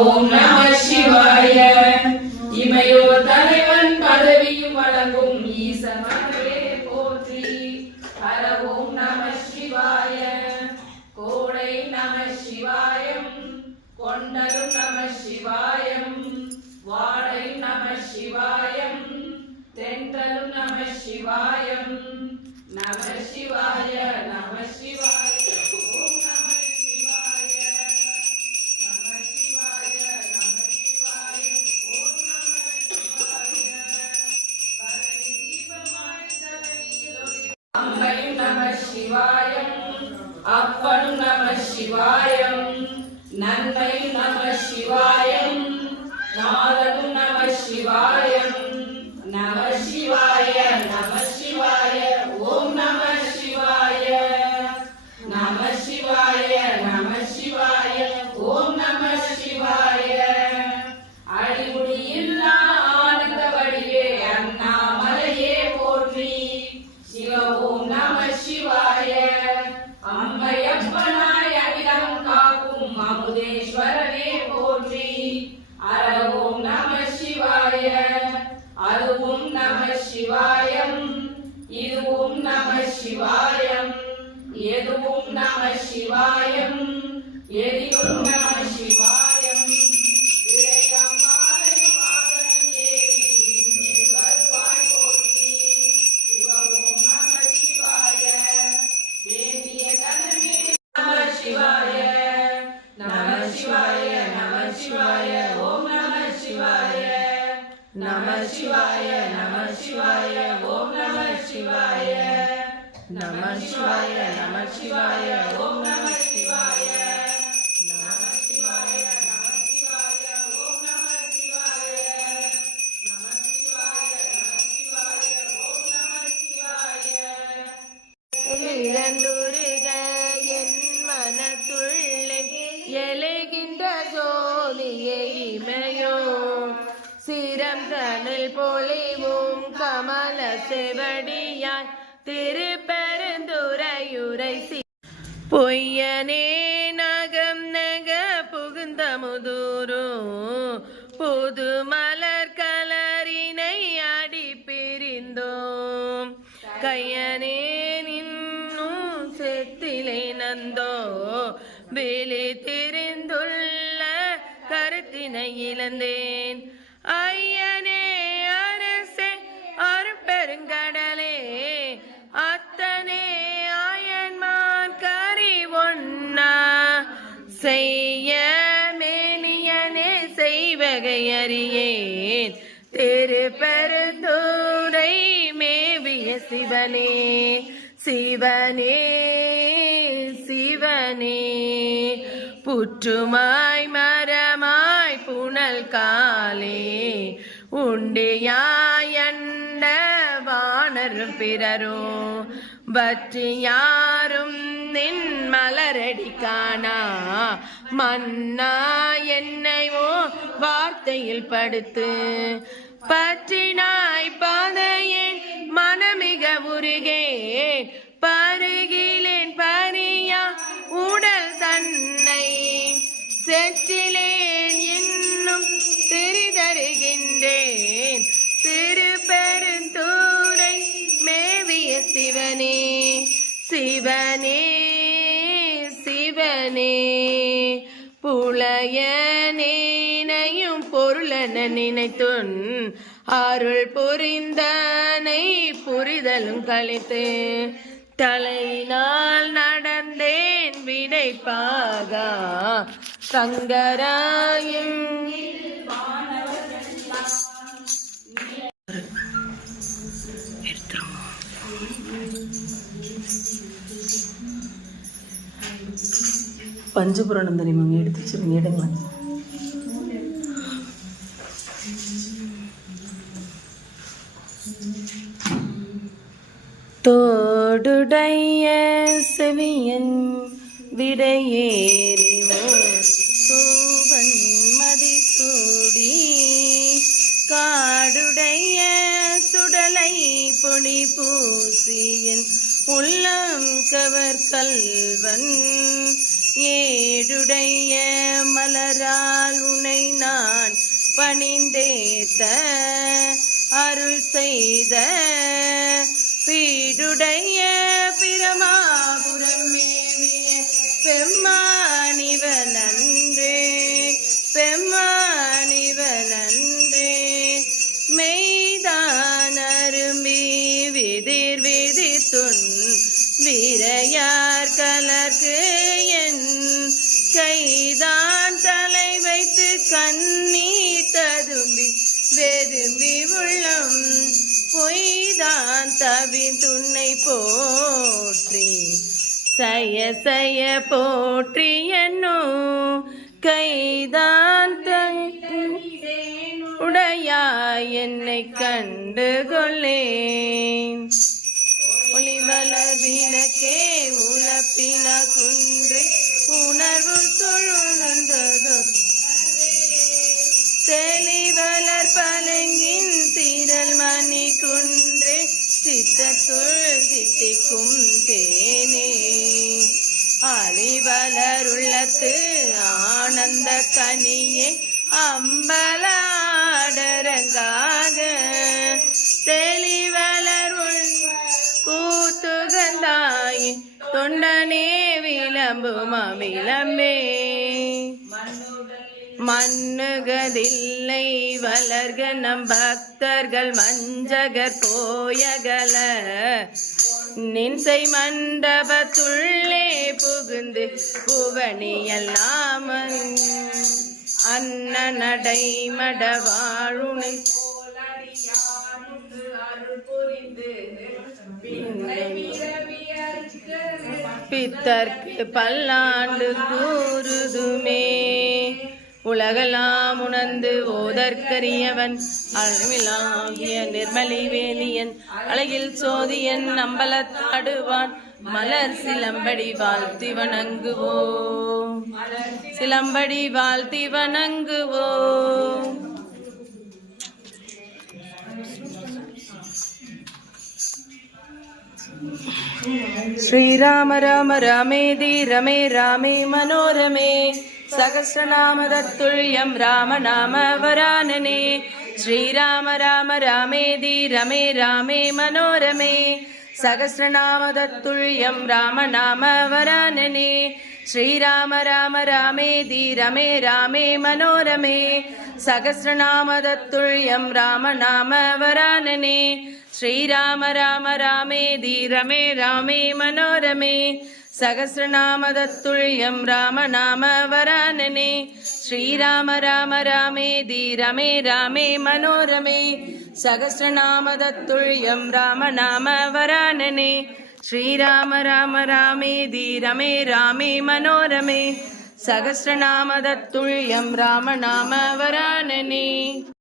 ஓம் நம சிவாய. இமையோர் தலைவன் பதவியும் வழங்கும் ஈசமனே போற்றி. ஹர ஓம் நம சிவாய. கோடை நம சிவாயம், கொண்டலும் நம சிவாயம், வாடை நம சிவாயம், தென்றலும் நம சிவாயம். நம சிவாய நம சிவாய. ஓம் நம சிவாய. நம சிவாய நம சிவாய. ஓம் நம சிவாய. பரணி தீபமாய் தலையில் ஒளி. அம்மையும் நம சிவாயம், அப்பனும் நம சிவாயம், நன்மையும் நம சிவாயம், நாதனும் நம சிவாயம். நம சிவாய நம சிவாய. ஓம் நம சிவாய. நம சிவாய நம சிவாய. ஓம் நம சிவாய. அடிமுடியில்லா ஆனந்த வடிவே அண்ணாமலையே போற்றி. சிவ ஓம் நம சிவாய. அம்மையப்பனாய் அகிலம் காக்கும் அமுதேஸ்வரனே போற்றி. அர ஓம் நம சிவாய. அதுவும் நம சிவாயம், இதுவும் நம சிவாயம், எதுவும் நம சிவாயம், எதிலும் நம சிவாயம். விளையம் மாலையும் வாகனம் ஏறி விண்ணில் வருவாய் போற்றி. சிவ ஓம் நம சிவாய. வேண்டிய தனமே நம சிவாய. நம சிவாய நம சிவாய. ஓம் நம சிவாய. நம சிவாய நம சிவாய. ஓம் நம சிவாய. நம சிவாய நம சிவாய. ஓம் நம சிவாய. நம சிவாய நம சிவாய. ஓம் நம சிவாய. நம சிவாய நம சிவாய. ஓம் நம சிவாய. இழந்துருக என் மனத்துள்ளே எழுகின்ற ஜோதியை இமையோ சிரம் தனில் பொழிவும் கமல செவடியாய் திருப்பெருந்துறையுரை பொய்யனே நகம் நக புகுந்த முதுரோ புது மலர் கலரினை அடி பிரிந்தோம் கையனே நின்னும் செத்திலே நந்தோ விழி திரிந்துள்ள கருத்தினை இழந்தேன் ஐயனே அரசே அருட்பெருங்கடலே அத்தனே ஆயன்மான் கரி ஒன்னா செய்ய மேனியனே செய்வகை அறியேன் திருப்பெருந்துறை மேவிய சிவனே சிவனே சிவனே. புற்றுமாய் மரமாய் புனல் காலே உண்டியாய் அண்ட வானரும் பிறரும் வற்றி யாரும் நின் மலரடி காணா மன்னா என்னைவோ வார்த்தையில் படுத்து பற்றினாய் பாதையேன் மனமிக உருகே பருகிலேன் பரியா உடல் தன்னை செற்றிலேன் இன்னும் தெரிதருகின்றேன் திருப்பெருந்துறை மேவிய சிவனே சிவனே சிவனே. புலையனேனையும் பொருளென நினைத்துன் அருள் புரிந்தனை புரிதலும் கழித்து தலையினால் நடந்தேன் விடைப்பாகா சங்கராயும் பஞ்சபுராணம் தெரியுமாங்க? எடுத்து வச்சிருங்க, எடுங்க. தோடுடைய செவியன் விடையேறிவோ சோவன் மதிசூடி காடுடைய சுடலை பொடி பூசியன் உள்ளம் கவர் கல்வன் ஏடுடைய மலரால் உனை நான் பணிந்தேத்த அருள் செய்த பீடுடைய பிரமாபுரம் மேவிய பெம்மானிவனன்றே பெம்மானிவனன்றே மெய்தான் அரும்பி விதிர் விதித்துன் விரையார் கலர்க்கு என் கைதான் தலை வைத்து கண்ணீர் ததும்பி வெதும்பி உள்ளம் பொய்தான் தவித்துன்னை போற்றி சய சய போற்றி என்னோ கைதான் உடையாய் என்னை கண்டு கொள்ளேன் ஒளிவளர் விளக்கே உழப்பின குன்றே உணர்வு தொழுந்ததோ தெளிவளர் பலங்கின் திரள் மணி குன்றே சித்தத்துள் தித்திக்கும் தேனே அறிவளர் உள்ளத்து ஆனந்த கனியே அம்பலாடரங்காக தெளிவளர் கூத்துகந்தாய் தொண்டனே விளம்பும் அமிலமே மண்ணுகதில்லை வளர்க நம் பக்தர்கள் மஞ்சகர் போயகல நின்சை மண்டபத்துள்ளே புகுந்து புவனியெல்லாம் அன்ன நடை மடவாழுனை பித்தர்க்கு பல்லாண்டு கூறுதுமே உலகெல்லாம் உணர்ந்து ஓதற்கரியவன் அழவிலாகிய நிர்மலி வேலியன் அழகில் சோதியன் அம்பலத்தாடுவான் மலர் சிலம்படி வாழ்த்தி வணங்குவோம் சிலம்படி வாழ்த்தி வணங்குவோம். श्रीराम राम रामेति रमे रामे मनोरमे सहस्रनामतत्तुल्यं रामनाम वरानने श्रीराम राम रामेति रमे रामे मनोरमे सहस्रनामतत्तुल्यं रामनाम वरानने श्रीराम राम रामेति रमे रामे मनोरमे सहस्रनामतत्तुल्यं रामनाम वरानने श्रीराम राम रामेति रमे रामे मनोरमे सहस्रनामतत्तुल्यं रामनाम वरानने श्रीराम राम रामेति रमे रामे मनोरमे सहस्रनामतत्तुल्यं रामनाम वरानने श्रीराम राम रामेति रमे रामे मनोरमे सहस्रनामतत्तुल्यं रामनाम वरानने.